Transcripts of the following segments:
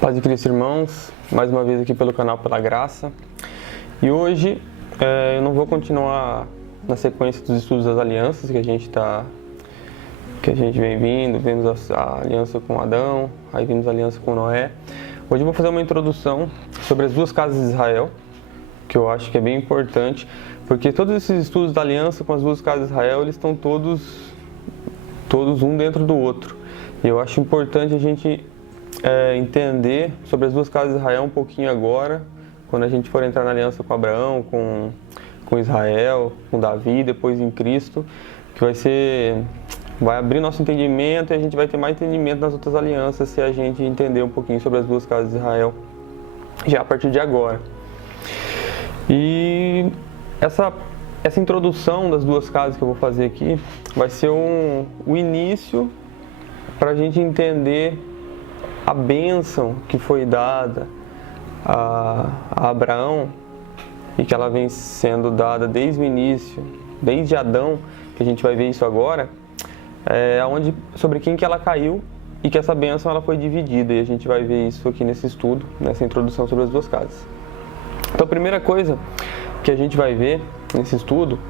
Paz de Cristo, irmãos, mais uma vez aqui pelo canal Pela Graça. E hoje eu não vou continuar na sequência dos estudos das alianças que a gente vem vimos a aliança com Adão, aí vimos a aliança com Noé. Hoje eu vou fazer uma introdução sobre as duas casas de Israel, que eu acho que é bem importante, porque todos esses estudos da aliança com as duas casas de Israel, eles estão todos um dentro do outro. E eu acho importante a gente entender sobre as duas casas de Israel um pouquinho agora, quando a gente for entrar na aliança com Abraão, com Israel, com Davi, depois em Cristo, que vai abrir nosso entendimento e a gente vai ter mais entendimento nas outras alianças se a gente entender um pouquinho sobre as duas casas de Israel já a partir de agora. E essa introdução das duas casas que eu vou fazer aqui vai ser o início para a gente entender a bênção que foi dada a Abraão e que ela vem sendo dada desde o início, desde Adão, que a gente vai ver isso agora, sobre quem que ela caiu e que essa bênção ela foi dividida, e a gente vai ver isso aqui nesse estudo, nessa introdução sobre as duas casas. Então a primeira coisa que a gente vai ver nesse estudo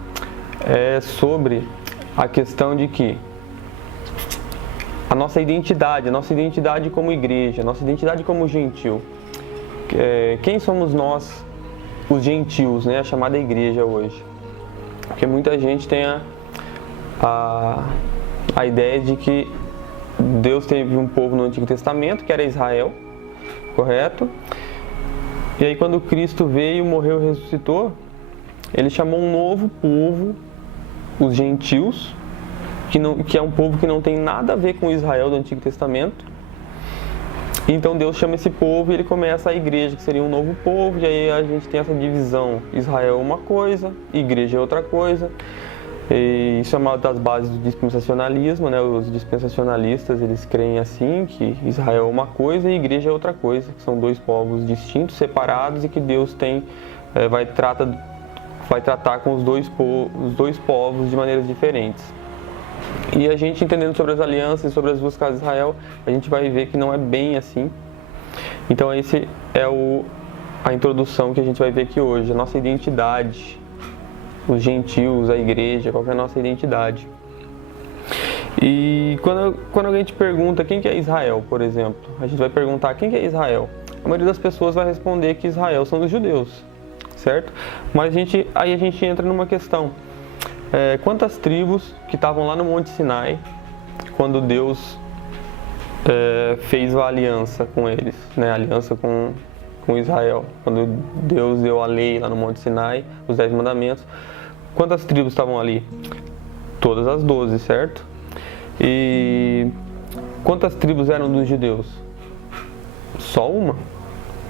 é sobre a questão de que a nossa identidade como igreja, a nossa identidade como gentil. Quem somos nós, os gentios, né? A chamada igreja hoje. Porque muita gente tem a ideia de que Deus teve um povo no Antigo Testamento, que era Israel, correto? E aí quando Cristo veio, morreu e ressuscitou, Ele chamou um novo povo, os gentios, que é um povo que não tem nada a ver com Israel do Antigo Testamento. Então Deus chama esse povo e Ele começa a igreja, que seria um novo povo, e aí a gente tem essa divisão: Israel é uma coisa, igreja é outra coisa. E isso é uma das bases do dispensacionalismo, né? Os dispensacionalistas, eles creem assim, que Israel é uma coisa e igreja é outra coisa, que são dois povos distintos, separados, e que Deus vai tratar com os dois povos de maneiras diferentes. E a gente entendendo sobre as alianças e sobre as duas casas de Israel, a gente vai ver que não é bem assim. Então esse é a introdução que a gente vai ver aqui hoje, a nossa identidade, os gentios, a igreja, qual que é a nossa identidade. E quando alguém te pergunta quem que é Israel, por exemplo, a gente vai perguntar quem que é Israel. A maioria das pessoas vai responder que Israel são os judeus, certo? Mas aí a gente entra numa questão. Quantas tribos que estavam lá no Monte Sinai, quando Deus fez a aliança com eles, né? A aliança com Israel, quando Deus deu a lei lá no Monte Sinai, os 10 mandamentos, quantas tribos estavam ali? Todas as 12, certo? E quantas tribos eram dos judeus? Só uma,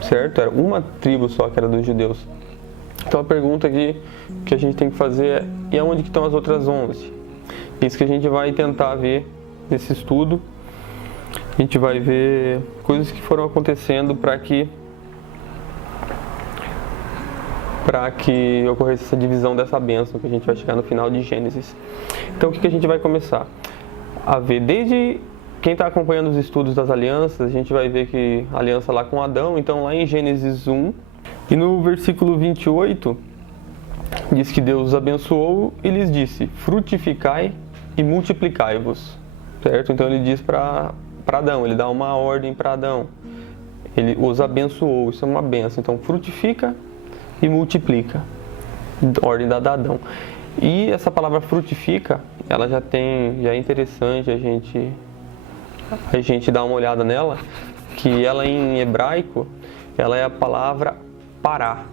certo? Era uma tribo só que era dos judeus. Então a pergunta aqui que a gente tem que fazer é: e aonde que estão as outras 11? Isso que a gente vai tentar ver nesse estudo. A gente vai ver coisas que foram acontecendo para que ocorresse essa divisão dessa bênção, que a gente vai chegar no final de Gênesis. Então o que a gente vai começar a ver? Desde quem está acompanhando os estudos das alianças, a gente vai ver que a aliança lá com Adão, então lá em Gênesis 1, e no versículo 28, diz que Deus os abençoou e lhes disse: frutificai e multiplicai-vos, certo? Então ele diz para Adão, ele dá uma ordem para Adão, ele os abençoou, isso é uma benção. Então frutifica e multiplica, ordem dada a Adão. E essa palavra frutifica, ela já é interessante a gente dar uma olhada nela, que ela em hebraico, ela é a palavra pará.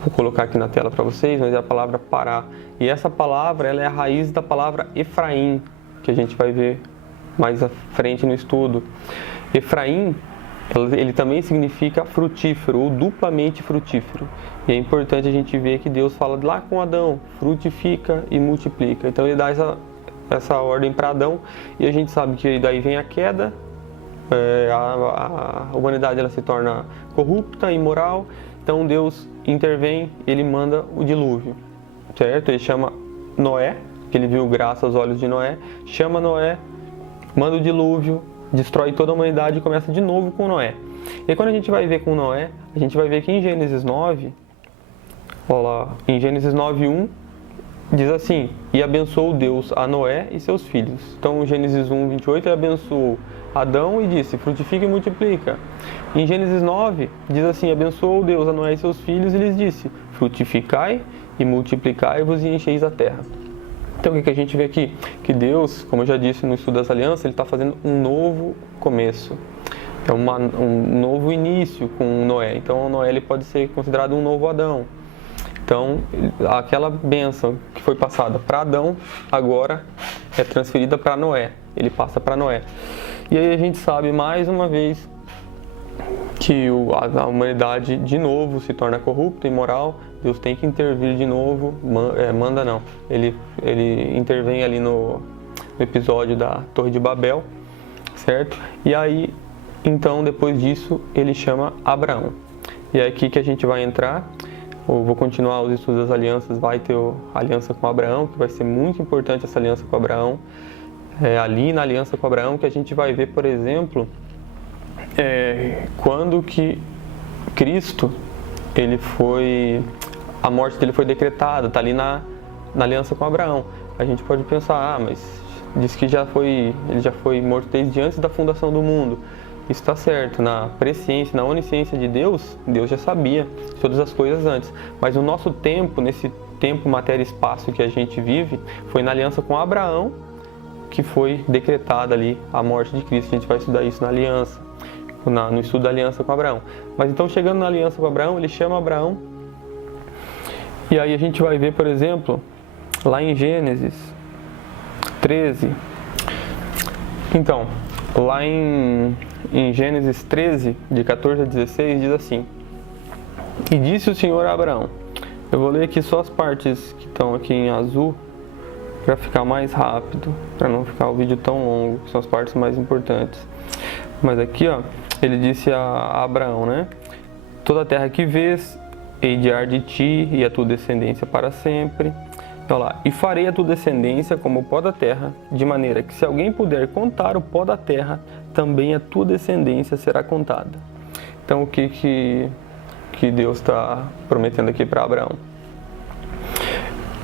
Vou colocar aqui na tela para vocês, mas é a palavra pará. E essa palavra, ela é a raiz da palavra Efraim, que a gente vai ver mais à frente no estudo. Efraim, ele também significa frutífero, ou duplamente frutífero. E é importante a gente ver que Deus fala lá com Adão: frutifica e multiplica. Então ele dá essa ordem para Adão, e a gente sabe que daí vem a queda, a humanidade ela se torna corrupta, imoral. Então Deus intervém, Ele manda o dilúvio, certo? Ele chama Noé, que Ele viu graça aos olhos de Noé, chama Noé, manda o dilúvio, destrói toda a humanidade e começa de novo com Noé. E quando a gente vai ver com Noé, a gente vai ver que em Gênesis 9, olha lá, em Gênesis 9:1, diz assim: e abençoou Deus a Noé e seus filhos. Então, em Gênesis 1:28, ele abençoou Adão e disse: frutifica e multiplica. Em Gênesis 9, diz assim: abençoou Deus a Noé e seus filhos e lhes disse: frutificai e multiplicai-vos e encheis a terra. Então, o que a gente vê aqui? Que Deus, como eu já disse no estudo das alianças, ele está fazendo um novo começo. É um novo início com Noé. Então, Noé ele pode ser considerado um novo Adão. Então, aquela bênção que foi passada para Adão, agora é transferida para Noé. Ele passa para Noé. E aí a gente sabe, mais uma vez, que a humanidade de novo se torna corrupta, imoral. Deus tem que intervir de novo. Manda não. Ele intervém ali no episódio da Torre de Babel, certo? E aí, então, depois disso, ele chama Abraão. E é aqui que a gente vai entrar. Eu vou continuar os estudos das alianças, vai ter a aliança com Abraão, que vai ser muito importante essa aliança com Abraão. É ali na aliança com Abraão que a gente vai ver, por exemplo, quando que Cristo, a morte dele foi decretada, está ali na aliança com Abraão. A gente pode pensar, mas diz que ele já foi morto desde antes da fundação do mundo. Isso está certo, na presciência, na onisciência de Deus, Deus já sabia todas as coisas antes. Mas no nosso tempo, nesse tempo, matéria e espaço que a gente vive, foi na aliança com Abraão que foi decretada ali a morte de Cristo. A gente vai estudar isso na aliança, no estudo da aliança com Abraão. Mas então, chegando na aliança com Abraão, ele chama Abraão. E aí a gente vai ver, por exemplo, lá em Gênesis 13. Então, lá em Gênesis 13, de 14 a 16, diz assim: e disse o Senhor a Abraão. Eu vou ler aqui só as partes que estão aqui em azul, para ficar mais rápido, para não ficar o vídeo tão longo, que são as partes mais importantes. Mas aqui, ó, ele disse a Abraão, né? Toda a terra que vês, hei de ar de ti e a tua descendência para sempre. Então lá, e farei a tua descendência como o pó da terra, de maneira que se alguém puder contar o pó da terra, também a tua descendência será contada. Então o que Deus está prometendo aqui para Abraão?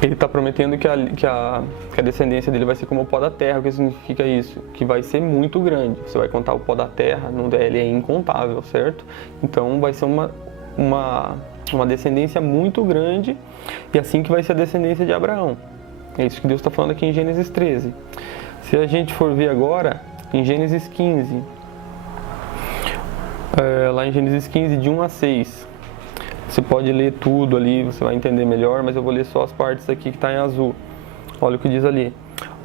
Ele está prometendo que a descendência dele vai ser como o pó da terra. O que significa isso? Que vai ser muito grande. Você vai contar o pó da terra, ele é incontável, certo? Então vai ser uma descendência muito grande, e assim que vai ser a descendência de Abraão. É isso que Deus está falando aqui em Gênesis 13. Se a gente for ver agora, em Gênesis 15, lá em Gênesis 15, de 1 a 6, você pode ler tudo ali, você vai entender melhor, mas eu vou ler só as partes aqui que está em azul. Olha o que diz ali: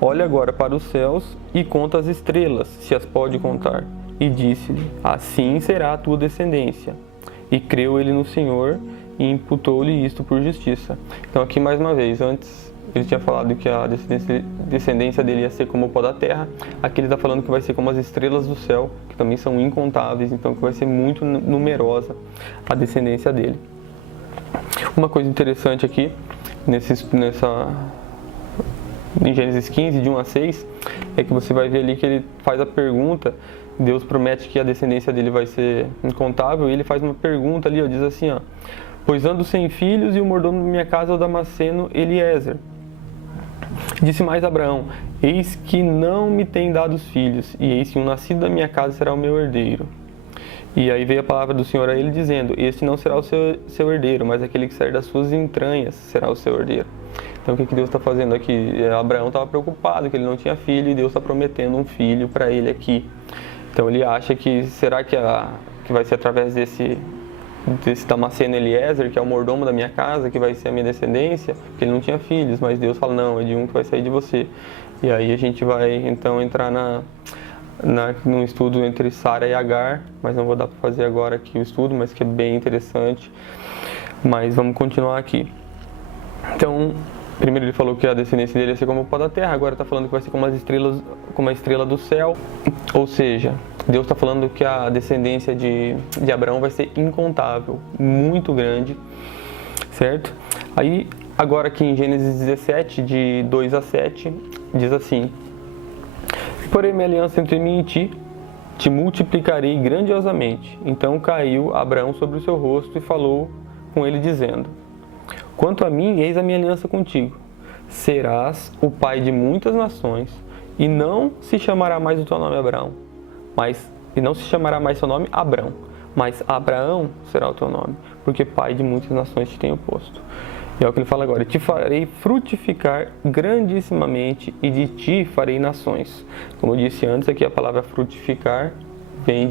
olha agora para os céus e conta as estrelas, se as pode contar. E disse-lhe: assim será a tua descendência. E creu ele no Senhor e imputou-lhe isto por justiça. Então aqui mais uma vez, antes ele tinha falado que a descendência dele ia ser como o pó da terra. Aqui ele está falando que vai ser como as estrelas do céu, que também são incontáveis, então que vai ser muito numerosa a descendência dele. Uma coisa interessante aqui, em Gênesis 15, de 1 a 6, é que você vai ver ali que ele faz a pergunta. Deus promete que a descendência dele vai ser incontável, e ele faz uma pergunta ali, diz assim, ó: pois ando sem filhos, e o mordomo da minha casa é o Damasceno Eliezer. Disse mais Abraão: eis que não me tem dado filhos, e eis que um nascido da minha casa será o meu herdeiro. E aí veio a palavra do Senhor a ele dizendo: este não será o seu herdeiro, mas aquele que sair das suas entranhas será o seu herdeiro. Então o que Deus está fazendo aqui? Abraão estava preocupado que ele não tinha filho, e Deus está prometendo um filho para ele aqui. Então ele acha que, será que vai ser através desse Damasceno Eliezer, que é o mordomo da minha casa, que vai ser a minha descendência? Porque ele não tinha filhos, mas Deus fala: não, é de um que vai sair de você. E aí a gente vai então entrar num estudo entre Sara e Agar, mas não vou dar para fazer agora aqui o estudo, mas que é bem interessante. Mas vamos continuar aqui. Então, primeiro ele falou que a descendência dele ia ser como o pó da terra, agora está falando que vai ser como a estrela do céu. Ou seja, Deus está falando que a descendência de Abraão vai ser incontável, muito grande, certo? Aí, agora aqui em Gênesis 17, de 2 a 7, diz assim: porém minha aliança entre mim e ti, te multiplicarei grandiosamente. Então caiu Abraão sobre o seu rosto e falou com ele, dizendo: quanto a mim, eis a minha aliança contigo. Serás o pai de muitas nações, e não se chamará mais o teu nome Abraão, e não se chamará mais seu nome Abrão, mas Abraão será o teu nome, porque pai de muitas nações te tenho posto. E é o que ele fala agora: te farei frutificar grandissimamente, e de ti farei nações. Como eu disse antes, aqui a palavra frutificar vem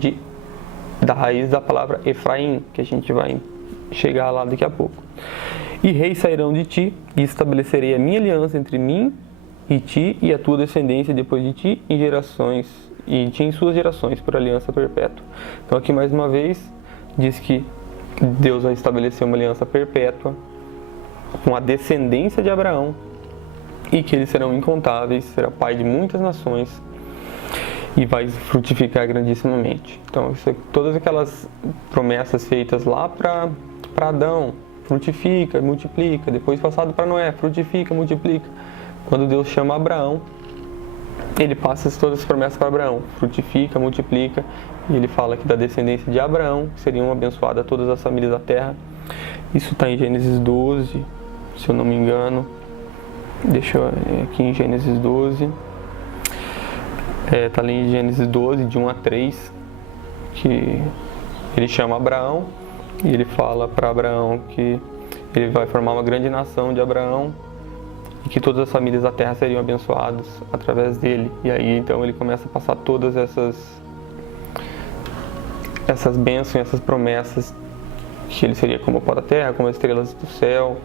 da raiz da palavra Efraim, que a gente vai chegar lá daqui a pouco. E reis sairão de ti, e estabelecerei a minha aliança entre mim e ti e a tua descendência depois de ti em gerações, e ti em suas gerações, por aliança perpétua. Então aqui mais uma vez diz que Deus vai estabelecer uma aliança perpétua com a descendência de Abraão, e que eles serão incontáveis, será pai de muitas nações e vai frutificar grandissimamente. Então todas aquelas promessas feitas lá para Adão, frutifica, multiplica, depois passado para Noé, frutifica, multiplica. Quando Deus chama Abraão, ele passa todas as promessas para Abraão, frutifica, multiplica, e ele fala que da descendência de Abraão seriam abençoadas todas as famílias da terra. Isso está em Gênesis 12, se eu não me engano. Deixa eu aqui em Gênesis 12. Está ali em Gênesis 12, de 1 a 3, que ele chama Abraão e ele fala para Abraão que ele vai formar uma grande nação de Abraão e que todas as famílias da terra seriam abençoadas através dele. E aí então ele começa a passar todas essas bênçãos, essas promessas, que ele seria como o pó da terra, como as estrelas do céu,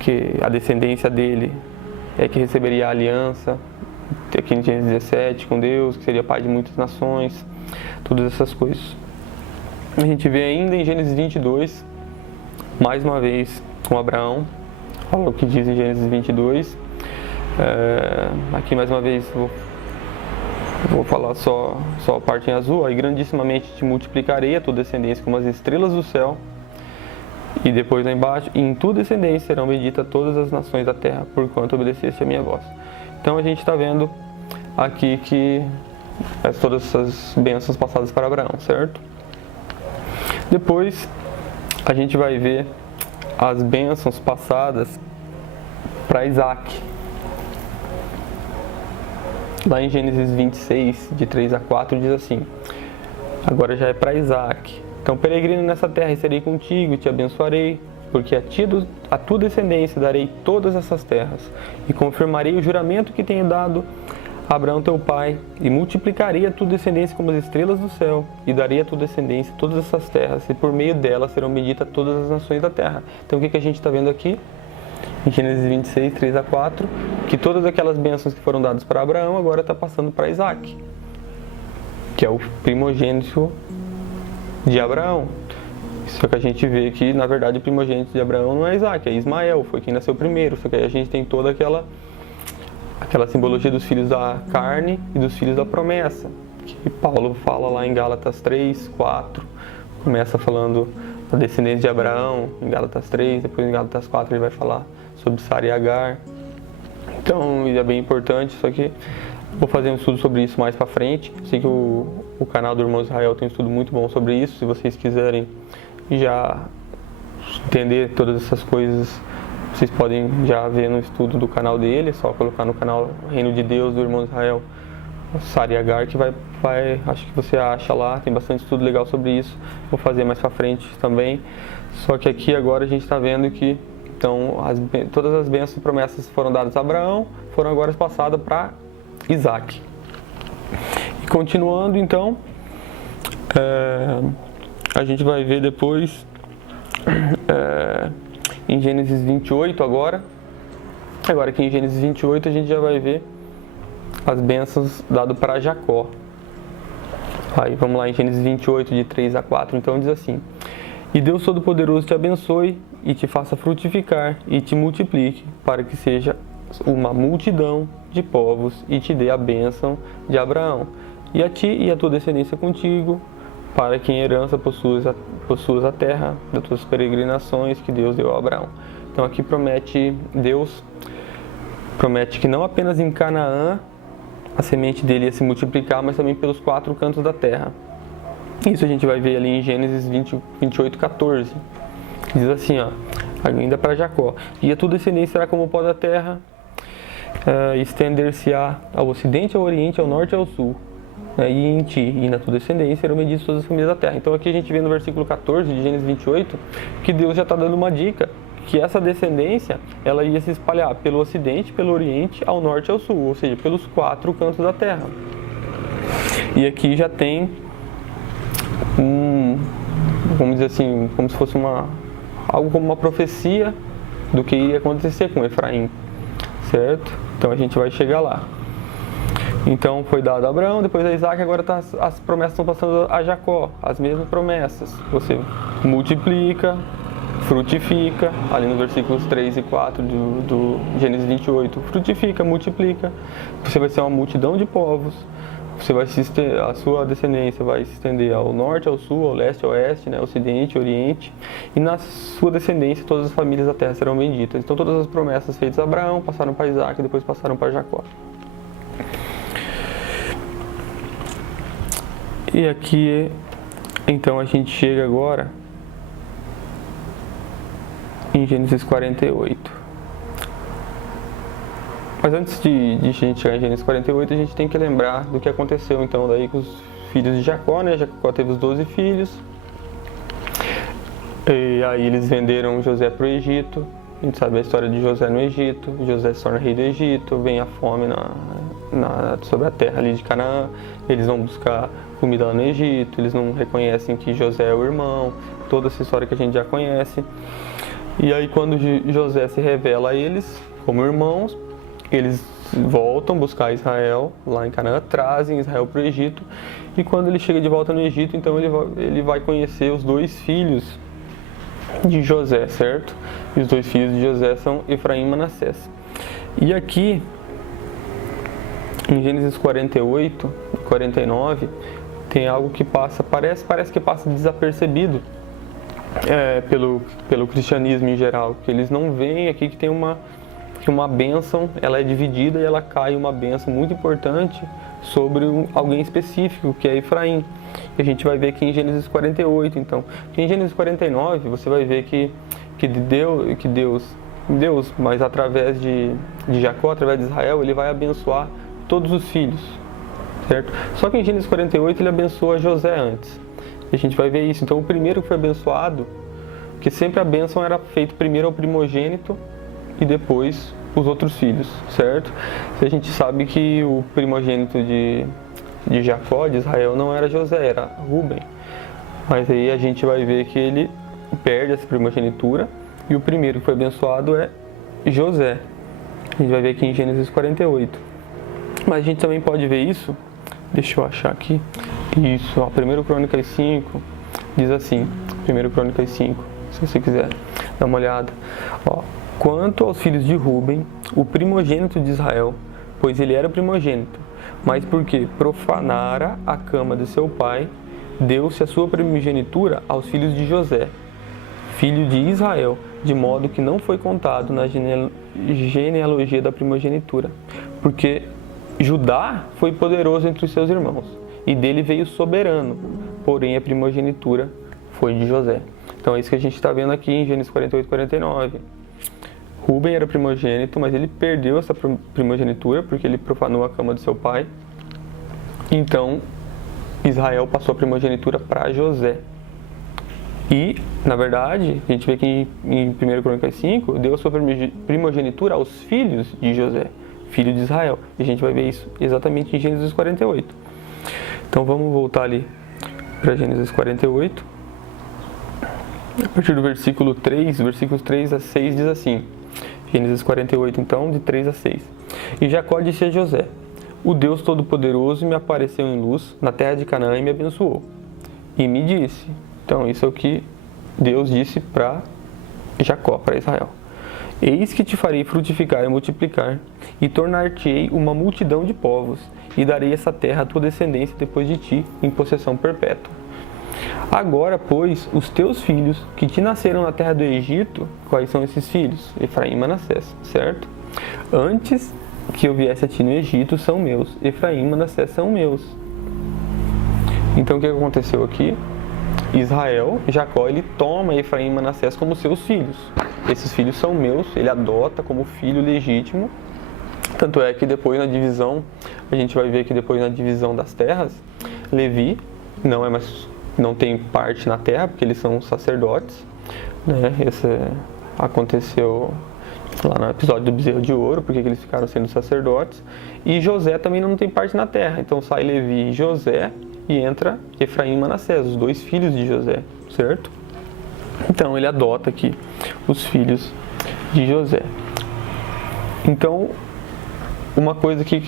que a descendência dele é que receberia a aliança, aqui em Gênesis 17, com Deus, que seria pai de muitas nações, todas essas coisas. A gente vê ainda em Gênesis 22, mais uma vez com Abraão, olha o que diz em Gênesis 22, aqui mais uma vez vou falar só a parte em azul. Aí grandissimamente te multiplicarei a tua descendência como as estrelas do céu. E depois lá embaixo: e em tua descendência serão benditas todas as nações da terra, porquanto obedeceste a minha voz. Então a gente está vendo aqui que todas essas bênçãos passadas para Abraão, certo? Depois a gente vai ver as bênçãos passadas para Isaac. Lá em Gênesis 26, de 3 a 4, diz assim: agora já é para Isaac. Então, peregrino nessa terra, e serei contigo, e te abençoarei, porque a tua descendência darei todas essas terras, e confirmarei o juramento que tenho dado a Abraão teu pai, e multiplicarei a tua descendência como as estrelas do céu, e darei a tua descendência todas essas terras, e por meio delas serão benditas todas as nações da terra. Então, o que a gente está vendo aqui? Em Gênesis 26, 3 a 4, que todas aquelas bênçãos que foram dadas para Abraão agora está passando para Isaac, que é o primogênito de Abraão. Só que a gente vê que, na verdade, o primogênito de Abraão não é Isaac, é Ismael, foi quem nasceu primeiro. Só que aí a gente tem toda aquela simbologia dos filhos da carne e dos filhos da promessa, que Paulo fala lá em Gálatas 3, 4, começa falando da descendência de Abraão em Gálatas 3, depois em Gálatas 4 ele vai falar sobre Sara e Agar. Então é bem importante, só que vou fazer um estudo sobre isso mais para frente. Sei que o canal do Irmão Israel tem um estudo muito bom sobre isso. Se vocês quiserem já entender todas essas coisas, vocês podem já ver no estudo do canal dele. É só colocar no canal Reino de Deus do Irmão Israel Sara e Agar, que vai, acho que você acha lá. Tem bastante estudo legal sobre isso. Vou fazer mais para frente também. Só que aqui agora a gente está vendo que então todas as bênçãos e promessas que foram dadas a Abraão foram agora passadas para Isaac. E continuando então, a gente vai ver depois em Gênesis 28 agora aqui em Gênesis 28 a gente já vai ver as bênçãos dadas para Jacó. Aí vamos lá em Gênesis 28, de 3 a 4, então diz assim: e Deus Todo-Poderoso te abençoe e te faça frutificar e te multiplique, para que seja uma multidão de povos, e te dê a bênção de Abraão, e a ti e a tua descendência contigo, para que em herança possuas a terra das tuas peregrinações que Deus deu a Abraão. Então aqui Deus promete que não apenas em Canaã a semente dele ia se multiplicar, mas também pelos 4 cantos da terra. Isso a gente vai ver ali em Gênesis 28, 14. Diz assim, ó, ainda para Jacó: e a tua descendência será como o pó da terra, estender-se-á ao ocidente, ao oriente, ao norte e ao sul. E em ti e na tua descendência serão medidas todas as famílias da terra. Então aqui a gente vê no versículo 14 de Gênesis 28 que Deus já está dando uma dica, que essa descendência ela ia se espalhar pelo ocidente, pelo oriente, ao norte e ao sul, ou seja, pelos 4 cantos da terra. E aqui já tem vamos dizer assim, como se fosse algo como uma profecia do que ia acontecer com Efraim, certo? Então a gente vai chegar lá. Então foi dado a Abraão, depois a Isaac, agora as promessas estão passando a Jacó, as mesmas promessas. Você multiplica, frutifica, ali nos versículos 3 e 4 do Gênesis 28, frutifica, multiplica, você vai ser uma multidão de povos, a sua descendência vai se estender ao norte, ao sul, ao leste, ao oeste, né, ocidente, oriente, e na sua descendência todas as famílias da terra serão benditas. Então todas as promessas feitas a Abraão passaram para Isaac e depois passaram para Jacó. E aqui, então, a gente chega agora em Gênesis 48. Mas antes de a gente chegar em Gênesis 48, a gente tem que lembrar do que aconteceu, então, daí com os filhos de Jacó, né? Jacó teve os 12 filhos. E aí eles venderam José para o Egito. A gente sabe a história de José no Egito. José se torna rei do Egito, vem a fome sobre a terra ali de Canaã. Eles vão buscar comida lá no Egito, eles não reconhecem que José é o irmão, toda essa história que a gente já conhece. E aí quando José se revela a eles como irmãos, eles voltam buscar Israel lá em Canaã, trazem Israel para o Egito, e quando ele chega de volta no Egito, então ele vai conhecer os 2 filhos de José, certo? E os 2 filhos de José são Efraim e Manassés. E aqui, em Gênesis 48 e 49, tem algo que parece que passa desapercebido pelo cristianismo em geral, que eles não veem aqui que tem que uma bênção, ela é dividida e ela cai uma bênção muito importante sobre alguém específico, que é Efraim. E a gente vai ver aqui em Gênesis 48, então. Aqui em Gênesis 49, você vai ver que Deus, mas através de Jacó, através de Israel, ele vai abençoar todos os filhos, certo? Só que em Gênesis 48 ele abençoa José antes. E a gente vai ver isso. Então o primeiro que foi abençoado, que sempre a bênção era feita primeiro ao primogênito e depois os outros filhos, certo? E a gente sabe que o primogênito de Jacó, de Israel, não era José, era Rúben. Mas aí a gente vai ver que ele perde essa primogenitura e o primeiro que foi abençoado é José. A gente vai ver aqui em Gênesis 48. Mas a gente também pode ver isso, deixa eu achar aqui, isso, ó, 1 Crônicas 5, diz assim, 1 Crônicas 5, se você quiser dar uma olhada, ó: quanto aos filhos de Rúben, o primogênito de Israel, pois ele era o primogênito, mas porque profanara a cama de seu pai, deu-se a sua primogenitura aos filhos de José, filho de Israel, de modo que não foi contado na genealogia da primogenitura, porque Judá foi poderoso entre os seus irmãos, e dele veio soberano, porém a primogenitura foi de José. Então é isso que a gente está vendo aqui em Gênesis 48 e 49. Rúben era primogênito, mas ele perdeu essa primogenitura porque ele profanou a cama de seu pai. Então Israel passou a primogenitura para José. E, na verdade, a gente vê que em 1 Crônicas 5, deu a sua primogenitura aos filhos de José, filho de Israel. E a gente vai ver isso exatamente em Gênesis 48. Então vamos voltar ali para Gênesis 48. A partir do versículo 3, versículos 3 a 6 diz assim. Gênesis 48, então, de 3 a 6. E Jacó disse a José: o Deus Todo-Poderoso me apareceu em luz na terra de Canaã e me abençoou. E me disse... Então, isso é o que Deus disse para Jacó, para Israel: eis que te farei frutificar e multiplicar, e tornar-te-ei uma multidão de povos, e darei essa terra à tua descendência depois de ti, em possessão perpétua. Agora, pois, os teus filhos, que te nasceram na terra do Egito, quais são esses filhos? Efraim e Manassés, certo? Antes que eu viesse a ti no Egito são meus, Efraim e Manassés são meus. Então o que aconteceu aqui? Israel, Jacó, ele toma Efraim e Manassés como seus filhos. Esses filhos são meus, ele adota como filho legítimo. Tanto é que depois na divisão, a gente vai ver que depois na divisão das terras, Levi não tem parte na terra, porque eles são sacerdotes, né? Esse aconteceu lá no episódio do bezerro de ouro, porque eles ficaram sendo sacerdotes. E José também não tem parte na terra, então sai Levi e José e entra Efraim e Manassés, os dois filhos de José, certo? Então ele adota aqui os filhos de José. Então, uma coisa aqui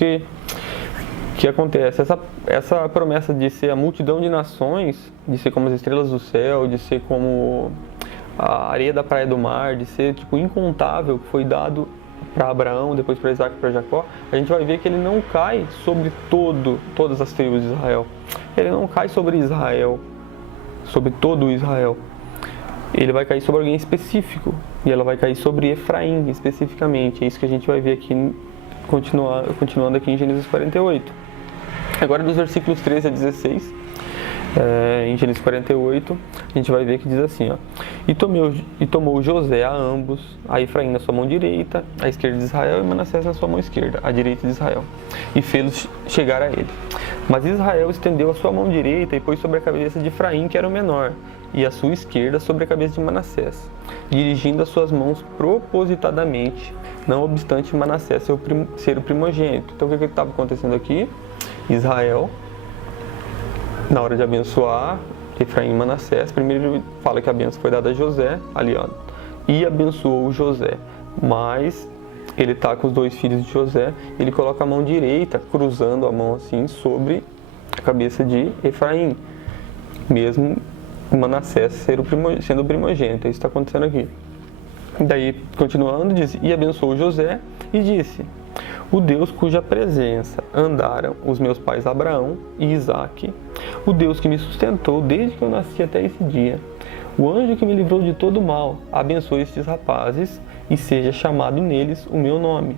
que acontece, essa promessa de ser a multidão de nações, de ser como as estrelas do céu, de ser como a areia da praia do mar, de ser tipo incontável, que foi dado para Abraão, depois para Isaac e para Jacó, a gente vai ver que ele não cai sobre todas as tribos de Israel. Ele não cai sobre Israel, sobre todo o Israel. Ele vai cair sobre alguém específico, e ela vai cair sobre Efraim especificamente. É isso que a gente vai ver aqui, continuando aqui em Gênesis 48. Agora dos versículos 13 a 16, em Gênesis 48, a gente vai ver que diz assim, ó: E tomou José a ambos, a Efraim na sua mão direita, à esquerda de Israel, e Manassés na sua mão esquerda, à direita de Israel, e fê-los chegar a ele. Mas Israel estendeu a sua mão direita e pôs sobre a cabeça de Efraim, que era o menor, e a sua esquerda sobre a cabeça de Manassés, dirigindo as suas mãos propositadamente, não obstante Manassés ser o primogênito. Então o que estava acontecendo aqui? Israel, na hora de abençoar Efraim e Manassés, primeiro ele fala que a bênção foi dada a José, ali ó, e abençoou José, mas ele está com os dois filhos de José, ele coloca a mão direita, cruzando a mão assim, sobre a cabeça de Efraim, mesmo Manassés sendo o primogênito. Isso está acontecendo aqui. Daí, continuando, diz: E abençoou José e disse: O Deus cuja presença andaram os meus pais Abraão e Isaque, o Deus que me sustentou desde que eu nasci até esse dia, o anjo que me livrou de todo mal, abençoe estes rapazes e seja chamado neles o meu nome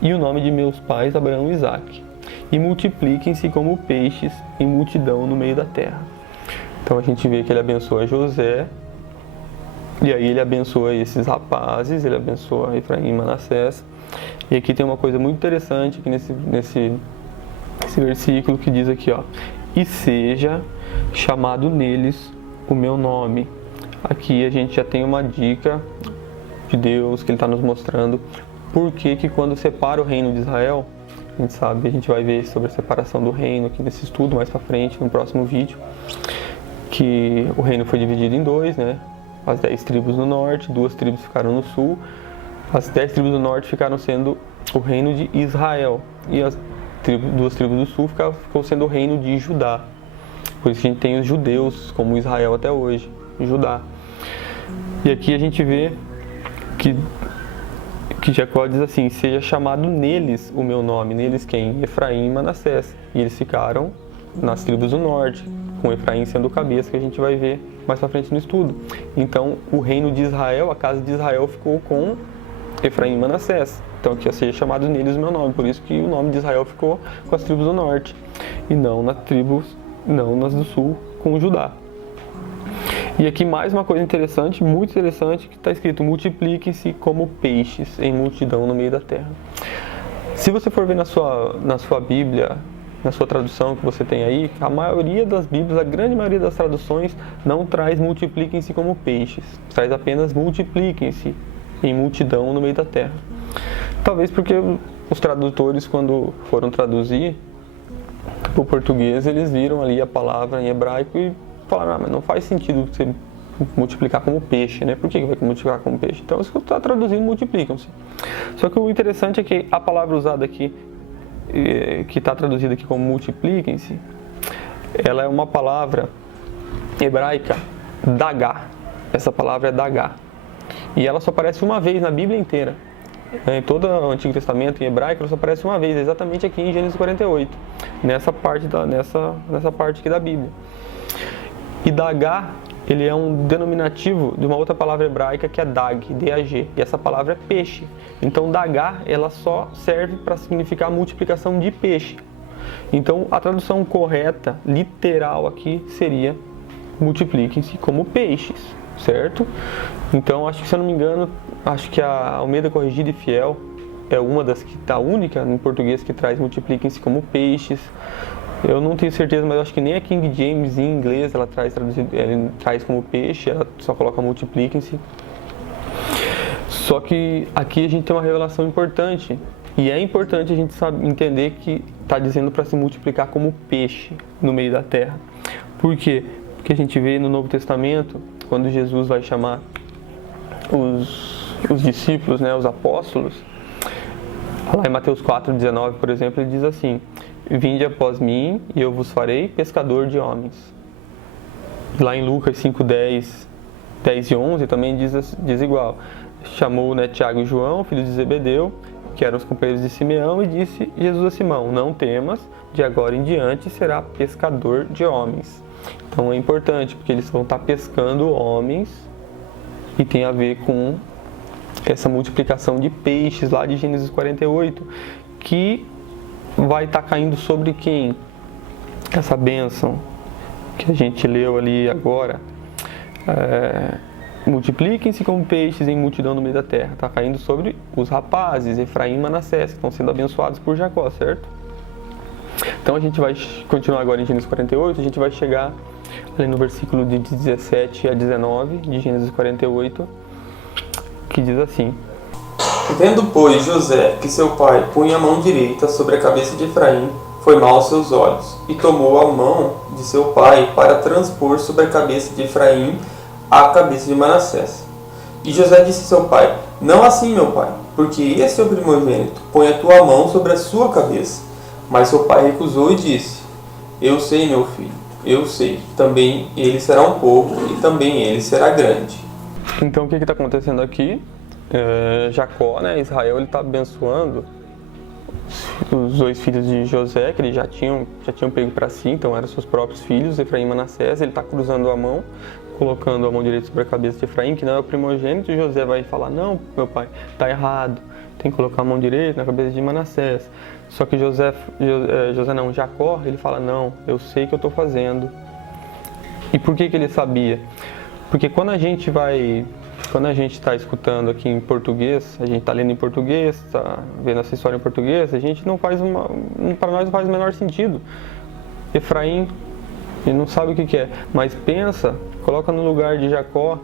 e o nome de meus pais Abraão e Isaque, e multipliquem-se como peixes em multidão no meio da terra. Então a gente vê que ele abençoa José, e aí ele abençoa esses rapazes, ele abençoa Efraim e Manassés. E aqui tem uma coisa muito interessante aqui nesse versículo que diz aqui, ó: E seja chamado neles o meu nome. Aqui a gente já tem uma dica de Deus que ele está nos mostrando por que quando separa o reino de Israel, a gente sabe, a gente vai ver sobre a separação do reino aqui nesse estudo mais para frente, no próximo vídeo, que o reino foi dividido em dois, né? As 10 tribos no norte, 2 tribos ficaram no sul. As 10 tribos do norte ficaram sendo o reino de Israel, e as 2 tribos do sul ficou sendo o reino de Judá. Por isso que a gente tem os judeus como Israel até hoje, Judá. E aqui a gente vê que Jacó diz assim: seja chamado neles o meu nome. Neles quem? Efraim e Manassés. E eles ficaram nas tribos do norte, com Efraim sendo o cabeça, que a gente vai ver mais pra frente no estudo. Então o reino de Israel, a casa de Israel, ficou com Efraim e Manassés. Então aqui, seja chamado neles o meu nome. Por isso que o nome de Israel ficou com as tribos do norte, e não nas do sul, com Judá. E aqui mais uma coisa interessante, muito interessante, que está escrito: multipliquem-se como peixes em multidão no meio da terra. Se você for ver na sua Bíblia, na sua tradução que você tem aí, a maioria das Bíblias, a grande maioria das traduções, não traz multipliquem-se como peixes, traz apenas multipliquem-se em multidão no meio da terra. Talvez porque os tradutores, quando foram traduzir para o português, eles viram ali a palavra em hebraico e falaram: mas não faz sentido você multiplicar como peixe, né? Por que vai multiplicar como peixe? Então, se você está traduzindo, multiplicam-se. Só que o interessante é que a palavra usada aqui, que está traduzida aqui como multipliquem-se, ela é uma palavra hebraica, dagá. Essa palavra é dagá. E ela só aparece uma vez na Bíblia inteira. Em todo o Antigo Testamento, em hebraico, ela só aparece uma vez, exatamente aqui em Gênesis 48, nessa parte aqui da Bíblia. E dagá ele é um denominativo de uma outra palavra hebraica que é dag, D-A-G, e essa palavra é peixe. Então, dagar, ela só serve para significar multiplicação de peixe. Então, a tradução correta, literal aqui, seria multipliquem-se como peixes, certo? Então, acho que, se eu não me engano, acho que a Almeida Corrigida e Fiel é uma das que está única em português que traz multipliquem-se como peixes. Eu não tenho certeza, mas acho que nem a King James em inglês ela traz traduzido, ela traz como peixe, ela só coloca multipliquem-se. Só que aqui a gente tem uma revelação importante, e é importante a gente entender que está dizendo para se multiplicar como peixe no meio da terra. Por quê? Porque a gente vê no Novo Testamento, quando Jesus vai chamar os discípulos, né, os apóstolos, lá em Mateus 4,19, por exemplo, ele diz assim: vinde após mim e eu vos farei pescador de homens. Lá em Lucas 5:10 e 11 também diz igual. Chamou, né, Tiago e João, filhos de Zebedeu, que eram os companheiros de Simeão, e disse Jesus a Simão: não temas, de agora em diante será pescador de homens. Então é importante, porque eles vão estar pescando homens, e tem a ver com essa multiplicação de peixes lá de Gênesis 48, que vai estar caindo sobre quem? Essa bênção que a gente leu ali agora. Multipliquem-se como peixes em multidão no meio da terra. Está caindo sobre os rapazes, Efraim e Manassés, que estão sendo abençoados por Jacó, certo? Então a gente vai continuar agora em Gênesis 48, a gente vai chegar ali no versículo de 17 a 19 de Gênesis 48, que diz assim: vendo, pois, José que seu pai punha a mão direita sobre a cabeça de Efraim, foi mal aos seus olhos, e tomou a mão de seu pai para transpor sobre a cabeça de Efraim a cabeça de Manassés. E José disse a seu pai: não assim, meu pai, porque esse é o primogênito, põe a tua mão sobre a sua cabeça. Mas seu pai recusou e disse: eu sei, meu filho, eu sei, também ele será um povo, e também ele será grande. Então o que está acontecendo aqui? Jacó, né, Israel, ele está abençoando os dois filhos de José, que eles já tinham pego para si, então eram seus próprios filhos, Efraim e Manassés. Ele está cruzando a mão, colocando a mão direita sobre a cabeça de Efraim, que não é o primogênito, e José vai falar: não, meu pai, está errado, tem que colocar a mão direita na cabeça de Manassés. Só que Jacó, ele fala: não, eu sei o que eu estou fazendo. E por que ele sabia? Porque quando a gente está escutando aqui em português, a gente está lendo em português, está vendo essa história em português, a gente para nós não faz o menor sentido. Efraim, ele não sabe o que é, mas pensa, coloca no lugar de Jacó,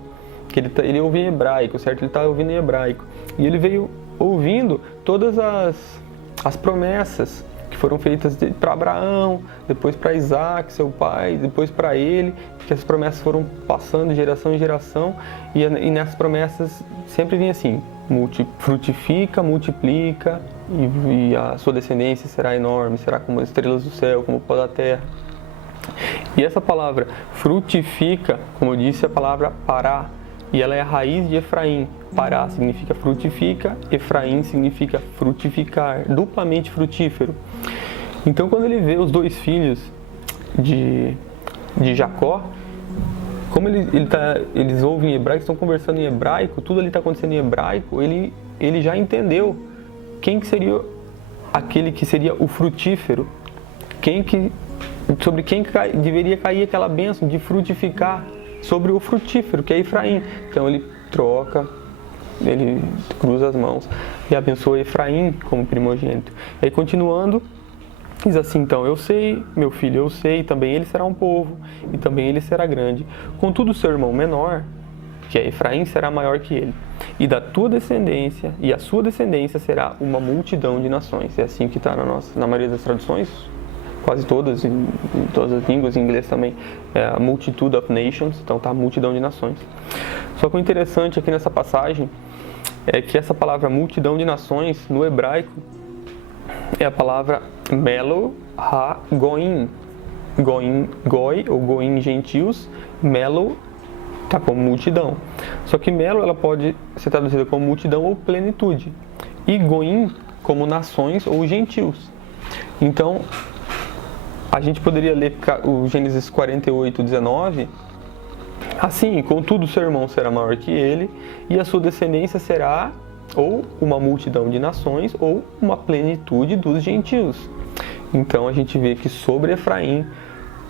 que ele ouve em hebraico, certo? Ele está ouvindo em hebraico. E ele veio ouvindo todas as promessas que foram feitas para Abraão, depois para Isaac, seu pai, depois para ele, que as promessas foram passando de geração em geração, e nessas promessas sempre vinha assim: frutifica, multiplica, e a sua descendência será enorme, será como as estrelas do céu, como o pó da terra. E essa palavra frutifica, como eu disse, é a palavra pará, e ela é a raiz de Efraim. Pará significa frutifica, Efraim significa frutificar, duplamente frutífero. Então, quando ele vê os dois filhos de Jacó, como eles ouvem em hebraico, estão conversando em hebraico, tudo ali está acontecendo em hebraico, ele já entendeu quem que seria aquele que seria o frutífero, sobre quem deveria cair aquela bênção de frutificar, sobre o frutífero, que é Efraim. Então ele cruza as mãos e abençoa Efraim como primogênito. E aí, continuando, diz assim: então, eu sei, meu filho, eu sei, também ele será um povo, e também ele será grande. Contudo, seu irmão menor, que é Efraim, será maior que ele. E da tua descendência, e a sua descendência será uma multidão de nações. É assim que está na maioria das traduções, quase todas, em todas as línguas, em inglês também, é a multitude of nations, então está a multidão de nações. Só que o interessante aqui nessa passagem é que essa palavra multidão de nações, no hebraico, é a palavra melo ha-goim. Goi, ou goim, gentios, melo está como multidão. Só que melo, ela pode ser traduzida como multidão ou plenitude. E goim como nações ou gentios. Então, a gente poderia ler o Gênesis 48, 19, Assim, contudo, seu irmão será maior que ele, e a sua descendência será ou uma multidão de nações, ou uma plenitude dos gentios. Então a gente vê que sobre Efraim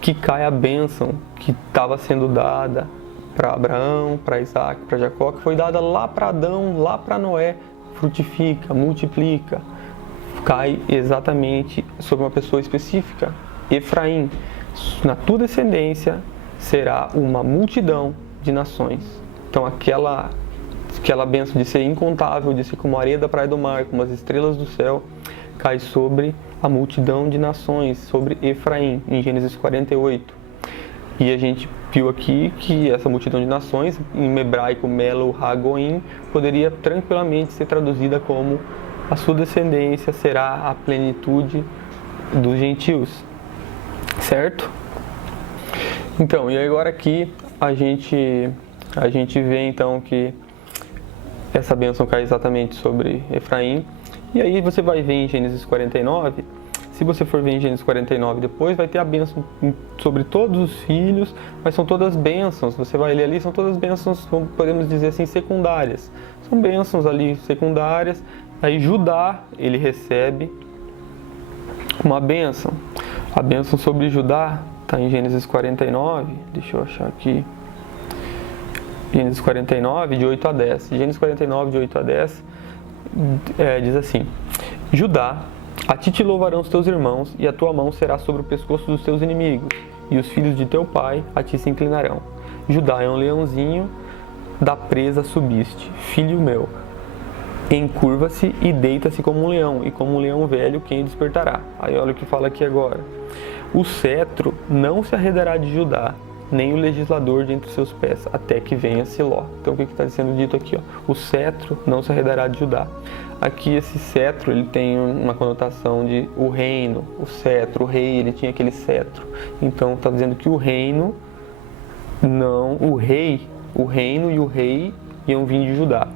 que cai a bênção que estava sendo dada para Abraão, para Isaac, para Jacó, que foi dada lá para Adão, lá para Noé, frutifica, multiplica, cai exatamente sobre uma pessoa específica, Efraim. Na tua descendência será uma multidão de nações. Então aquela bênção de ser incontável, de ser como a areia da praia do mar, como as estrelas do céu, cai sobre a multidão de nações, sobre Efraim, em Gênesis 48. E a gente viu aqui que essa multidão de nações, em hebraico Melo Hagoim, poderia tranquilamente ser traduzida como a sua descendência será a plenitude dos gentios, certo? Então, e agora aqui a gente vê então que essa bênção cai exatamente sobre Efraim. E aí você vai ver em Gênesis 49, se você for ver em Gênesis 49 depois, vai ter a bênção sobre todos os filhos, mas são todas bênçãos, você vai ler ali, são todas bênçãos, podemos dizer assim, secundárias. São bênçãos ali secundárias, aí Judá, ele recebe uma bênção. A bênção sobre Judá está em Gênesis 49, deixa eu achar aqui. Gênesis 49, de 8 a 10. Gênesis 49, de 8 a 10, diz assim: Judá, a ti te louvarão os teus irmãos, e a tua mão será sobre o pescoço dos teus inimigos, e os filhos de teu pai a ti se inclinarão. Judá é um leãozinho, da presa subiste, filho meu. Encurva-se e deita-se como um leão, e como um leão velho quem o despertará. Aí olha o que fala aqui agora. O cetro não se arredará de Judá, nem o legislador de entre seus pés, até que venha Siló. Então o que está sendo dito aqui? O cetro não se arredará de Judá. Aqui esse cetro, ele tem uma conotação de o reino, o cetro, o rei, ele tinha aquele cetro. Então está dizendo que o reino, não, o reino e o rei iam vir de Judá.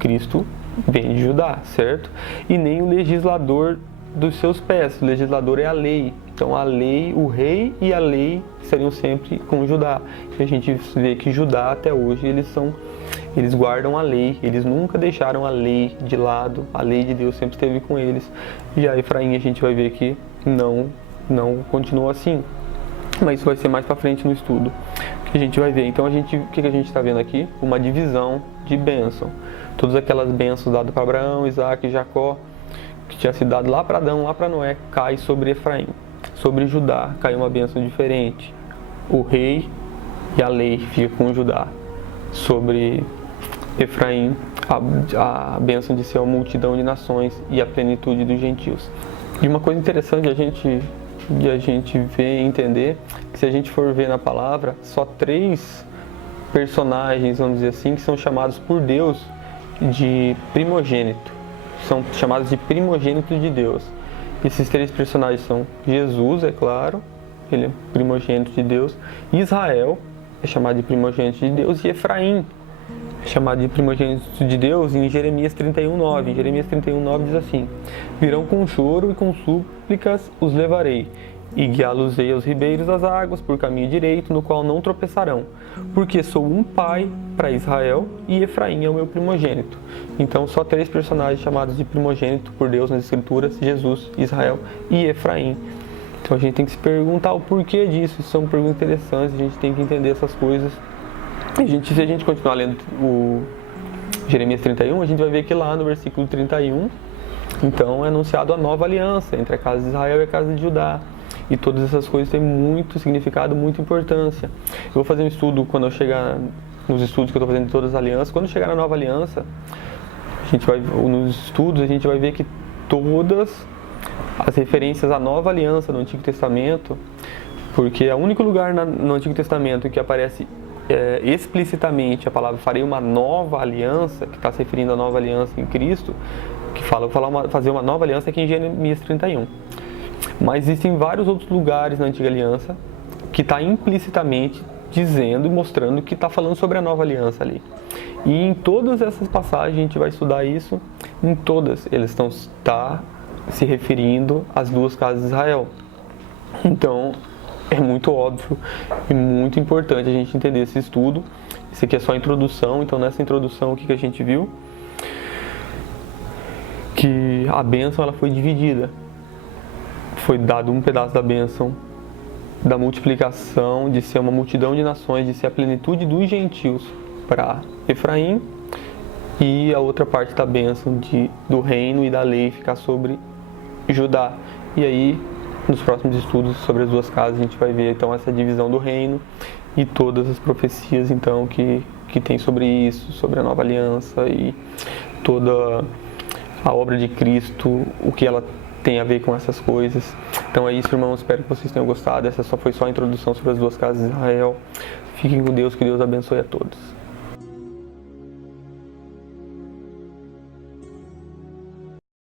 Cristo vem de Judá, certo? E nem o legislador dos seus pés, o legislador é a lei. Então a lei, o rei e a lei seriam sempre com Judá. E a gente vê que Judá até hoje eles guardam a lei, eles nunca deixaram a lei de lado, a lei de Deus sempre esteve com eles. E a Efraim a gente vai ver que não continua assim. Mas isso vai ser mais para frente no estudo que a gente vai ver. Então o que a gente está vendo aqui? Uma divisão de bênção. Todas aquelas bênçãos dadas para Abraão, Isaac e Jacó, que tinha sido dado lá para Adão, lá para Noé, cai sobre Efraim. Sobre Judá cai uma bênção diferente. O rei e a lei fica com Judá. Sobre Efraim, a bênção de ser uma multidão de nações e a plenitude dos gentios. E uma coisa interessante de a gente ver e entender, que se a gente for ver na palavra, só 3 personagens, vamos dizer assim, que são chamados por Deus de primogênito. São chamados de primogênito de Deus. Esses 3 personagens são Jesus, é claro, ele é primogênito de Deus. Israel é chamado de primogênito de Deus. E Efraim é chamado de primogênito de Deus em Jeremias 31:9. Em Jeremias 31:9 diz assim: Virão com choro e com súplicas os levarei, e guiá-los-ei aos ribeiros das águas por caminho direito, no qual não tropeçarão, porque sou um pai para Israel e Efraim é o meu primogênito. Então só 3 personagens chamados de primogênito por Deus nas Escrituras: Jesus, Israel e Efraim. Então a gente tem que se perguntar o porquê disso. Isso são perguntas interessantes, a gente tem que entender essas coisas. Se a gente continuar lendo o Jeremias 31, a gente vai ver que lá no versículo 31, então é anunciado a nova aliança entre a casa de Israel e a casa de Judá. E todas essas coisas têm muito significado, muita importância. Eu vou fazer um estudo quando eu chegar nos estudos que eu estou fazendo de todas as alianças. Quando chegar na nova aliança, nos estudos a gente vai ver que todas as referências à nova aliança no Antigo Testamento, porque é o único lugar no Antigo Testamento que aparece explicitamente a palavra farei uma nova aliança, que está se referindo à nova aliança em Cristo, que fazer uma nova aliança aqui em Jeremias 31. Mas existem vários outros lugares na Antiga Aliança que está implicitamente dizendo e mostrando que está falando sobre a nova aliança ali. E em todas essas passagens, a gente vai estudar isso, em todas eles estão se referindo às 2 casas de Israel. Então, é muito óbvio e muito importante a gente entender esse estudo. Isso aqui é só a introdução, então nessa introdução o que a gente viu? Que a bênção ela foi dividida. Foi dado um pedaço da bênção da multiplicação, de ser uma multidão de nações, de ser a plenitude dos gentios para Efraim, e a outra parte da bênção do reino e da lei ficar sobre Judá. E aí, nos próximos estudos sobre as duas casas, a gente vai ver então essa divisão do reino e todas as profecias então que tem sobre isso, sobre a nova aliança e toda a obra de Cristo, o que ela tem a ver com essas coisas. Então é isso, irmãos, espero que vocês tenham gostado. Essa foi só a introdução sobre as duas casas de Israel. Fiquem com Deus, que Deus abençoe a todos.